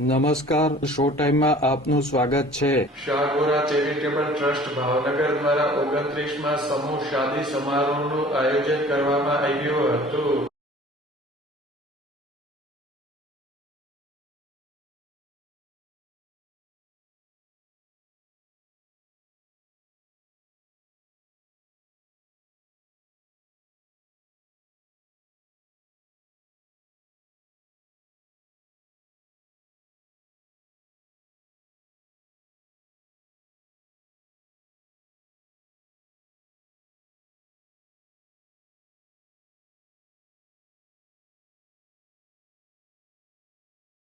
નમસ્કાર, શો ટાઈમમાં આપનું સ્વાગત છે. શાહ ગોરા ચેરિટેબલ ટ્રસ્ટ ભાવનગર દ્વારા 29મા સમૂહ શાદી સમારોહનું આયોજન કરવામાં આવ્યું હતું.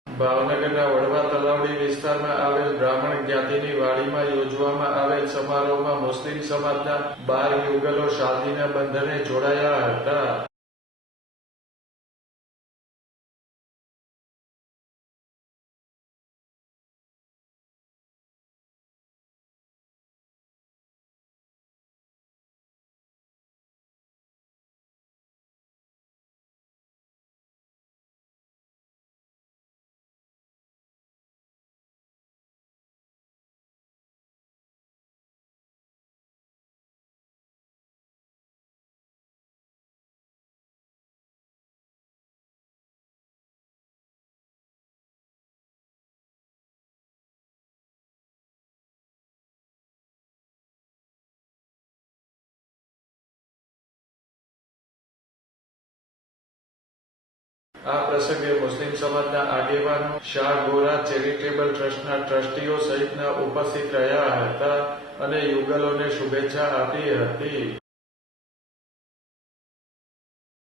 ભાવનગરના વડવા તલાવડી વિસ્તારમાં આવેલ બ્રાહ્મણ જ્ઞાતિની વાડીમાં યોજવામાં આવેલ સમારોહમાં મુસ્લિમ સમાજના 12 યુગલો શાદીના બંધને જોડાયા હતા. આ પ્રસંગે મુસ્લિમ સમાજના આગેવાનો, શાહ ગોરા ચેરિટેબલ ટ્રસ્ટના ટ્રસ્ટીઓ સહિતના ઉપસ્થિત રહ્યા હતા અને યુગલોને શુભેચ્છા આપી હતી.